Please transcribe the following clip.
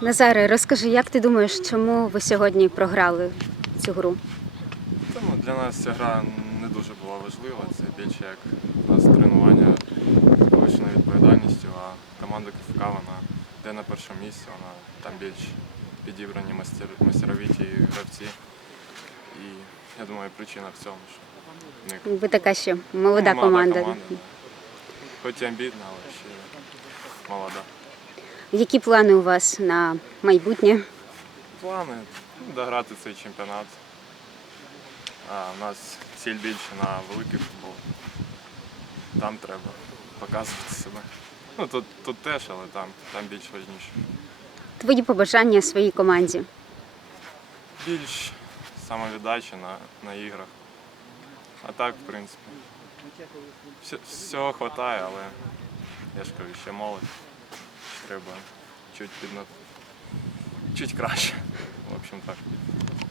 Назаре, розкажи, як ти думаєш, чому ви сьогодні програли цю гру? Тому для нас ця гра не дуже була важлива. Це більше як у нас тренування з повищеною відповідальністю, а команда КФК вона йде на першому місці, вона там більш підібрані мастер, мастеровіті гравці. І я думаю, причина в цьому, що в них Ви така ще молода ну, команда. да. Хоч і амбітна, але ще молода. Які плани у вас на майбутнє? Плани ну, дограти цей чемпіонат. А у нас ціль більше на великий футбол. Там треба показувати себе. Ну тут, тут теж, але там, там більш важніше. Твої побажання своїй команді. Більш самовіддачі на, на іграх. А так, в принципі, все, всього вистачає, але я ж кажу, ще молодь. Треба чуть підна... чуть краще. В общем так.